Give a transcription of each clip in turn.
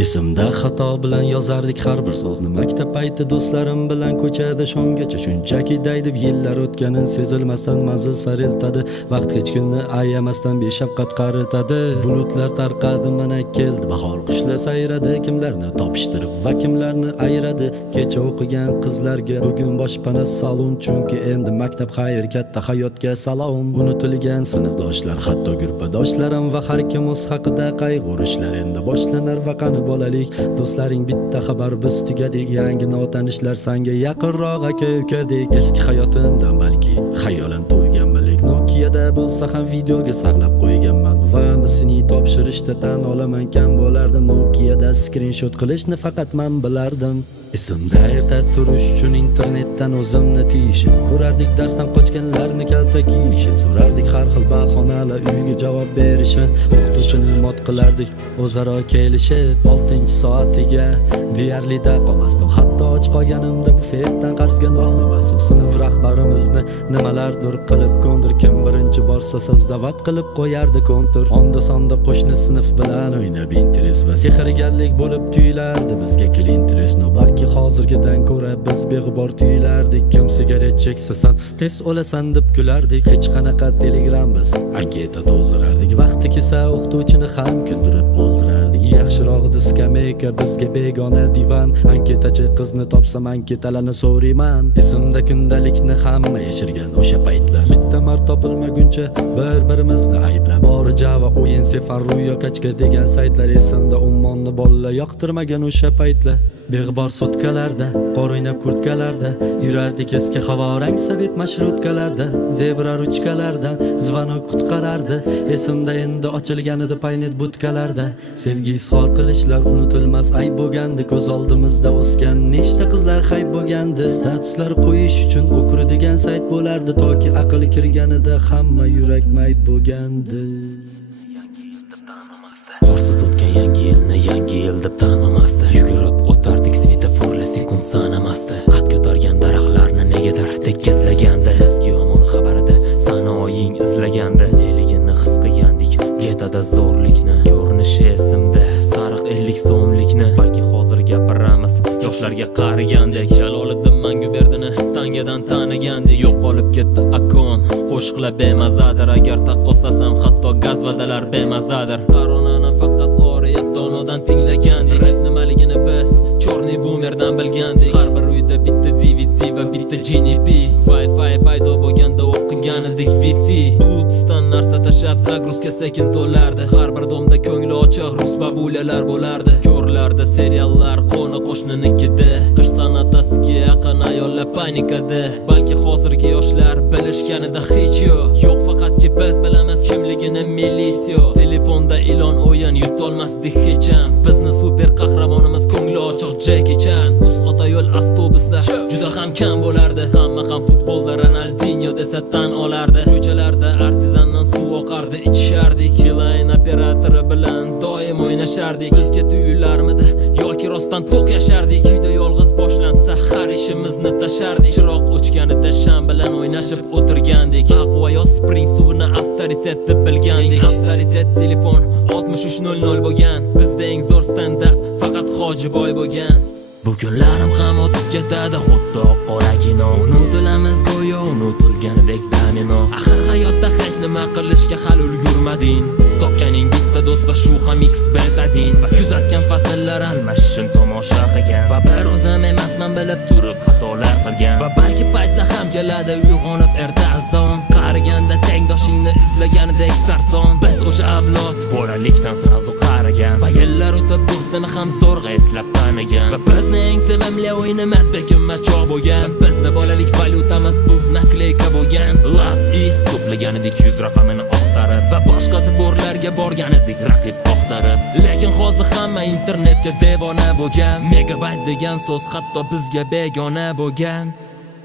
Esimda xato bilan yozardik har bir so'zni. Maktab payti do'stlarim bilan ko'chada shomgacha shunchaki daydib yillar o'tganin sezilmasdan manzil sari eltadi. Vaqt hech kimni ayamasdan beshafqat qaritadi. Bulutlar tarqadi, mana keldi bahor, qushlar sayradi, kimlarni topishtirib va kimlarni ayradi. Kecha o'qigan qizlarga bugun boshpana salon, chunki endi maktab xayr, katta hayotga salom. Unutilgan sinfdoshlar, hatto guruhdoshlarim va har kim o'z haqida qayg'urishlar endi boshlanar va qani bolalik. Do'stlaring bitta xabar, biz tugadik. Yangi notanishlar sanga yaqinroq aka-ukadek. Eski hayotimdan balki xayolan to'yganmalik. Nokia'da bo'lsa ham videoga saqlab qo'yganman va misini topshirishda tan olaman kam bo'lardim. Nokia'da screenshot qilishni faqat men bilardim. Esimda erta turish uchun internetdan o'zimni tiyishim, ko'rardik darsdan qochganlarni kalta kiyishim, so'rardik har xil bahonalar uyga javob berishim, o'qituvchini mot qilardik o'zaro kelishib. 6-soatiga deyarli da qolmasdim, hatto och qolganimda bufetdan qarzga non olmasdim. Sinf rahbarimizni nimalardir qilib ko'ndir, kim birinchi borsa sizdavat qilib qo'yardi kontur. Onda sonda qo'shni sinf bilan o'ynab interes va sehrgarlik bo'lib tuyulardi bizga interes. Balki hozirgidan ko'ra biz beg'ubor tuyulardik. Kim sigaret cheksa san tez o'lasan deb kulardik. Hech qanaqa telegram biz anketa to'ldirardik. Vaqti kelsa o'qituvchini ham kuldirib o'ldirardik. Yaxshirog'i skameyka bizga begona divan. Anketachi qizni topsam anketalarni so'rayman. Esimda kundalikni hamma yashirgan o'sha paytlar. Bitta marta topilmaguncha bir-birimizni ayblab, bori Java, o'yin, sefar, ruyo, kachka degan saytlar. Esimda ummonni bolalar yoqtirmagan o'sha paytlar. Beg'bor sutkalarda, qor o'ynab kurtkalarda yurardik, eski havorang sovet mashrutkalarda. Zebra ruchkalardan zvanok qutqarardi. Esimda endi ochilgan edi paynet butkalarda. Sevgi izhor qilishlar unutilmas ayb bo'lgandi. Ko'z oldimizda o'sgan nechta qizlar hayb bo'lgandi. Statuslar qo'yish uchun o'kir degan sayt bo'lardi, toki aql kirganida hamma yurak mayb bo'lgandi. Qorsiz o'tgan yangi yilni yangi yil deb tanimasdi. Yugurib o'tardik svetoforlar sekund sanamasdi. Qad ko'targan daraxtlarni negadir tekizlagandi. Eski yomon xabarida sanoying izlagandi. Neligini his qilgandik getada zo'rlikni. Ko'rinishi esimda sariq 50 so'mlikni. Balki hozir gapiramiz yoshlarga qaragandek. Jaloliddin Manguberdini tangadan tanigandek. Yo'qolib ketdi akon, qo'shiqlar bemazadir. Agar taqqoslasam hatto gazvadalar bemazadir. Koronani faqat oriyatonodan tinglagandik. Rap nimaligini biz chorniy boomerdan bilgandik. Har bir uyda bitta DVD va bitta GNP. Wi-Fi paydo bo'lganda o'qigan edik Wi-Fi. Bluetoothdan narsa tashab zagruzka sekin to'lardi. Har bir domda ko'ngli ochiq rus babulalar bo'lardi. Ko'rlarda seriallar qo'ni qo'shninikida. Qish san'atasiga yaqin ayollar panikada. Balki hozirgi yoshlar bilishganida hech yo'q, faqatki biz bilamiz kimligini milisiya. Telefonda ilon o'yin yutolmasdik hech ham. Bizni super qahramonimiz ko'ngli ochiq Jackie Chan. Uz ota yo'l avtobuslar juda ham kam bo'lardi. Hamma ham futbolda Ronaldinho desa tan olardi. Ko'chalarda artizandan suv oqardi, ichishardik. Line operatori bilan doim o'ynashardik. Bizga tuyularmidi yoki rostdan to'q yashardik. Uyda yolg'iz boshlansa har ishimizni tashardik. Chiroq o'chganida sham bilan o'ynashib o'tirgandik. Aqua yo Spring suvini avtoritet deb bilgandik. Avtoritet telefon 6300 bo'lgan. Bizda eng zo'r stand up faqat Hojiboy bo'lgan. Bu kunlarim ham o'tib ketadi xuddi qoragino. Unutilamiz go'yo unutilganidek domino. Axir hayotda hech nima qilishga hali ulgurmading. Topganing bitta do'st va shu ham X betadin. Va kuzatgan fasllar almashishini tomosha qilgan. Va bir o'zim emasman bilib turib xatolar qilgan. Va balki paytlar ham keladi uyg'onib erta azon. Qariganda tengdoshingni izlaganidek sarson. Biz o'sha avlod bolalikdan sirazu qarigan. Va yillar o'tib do'stini ham zo'rg'a eslab tanigan. Va bizni eng sevimli o'yinimiz bekinma choq bo'lgan. Bizni bolalik valyutamiz bu nakleyka bo'lgan. Love is to'plagan edik 100 raqamini oqtarib. Va boshqa dvorlarga borgan edik raqib oqtarib. Lekin hozir hamma internetga devona bo'lgan. Megabayt degan so'z hatto bizga begona bo'lgan.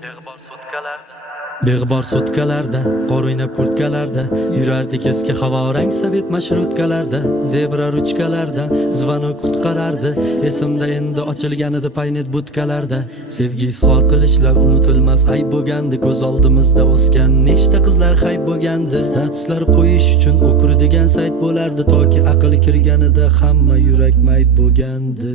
Beg'bor sutkalarda, Beg'bor sutkalarda, qor o'ynab kurtkalarda yurardik eski havorang sovet mashrutkalarda, zebra ruchkalarda zvonok qutqarardi. Esimda endi ochilganida paynet butkalarda sevgi izhor qilishlar unutilmas ayb bo'lgandi. Ko'z oldimizda o'sgan nechta qizlar hayb bo'lgandi. Statuslar qo'yish uchun o'kur degan sayt bo'lardi, toki aql kirganida hamma yurak mayt bo'lgandi.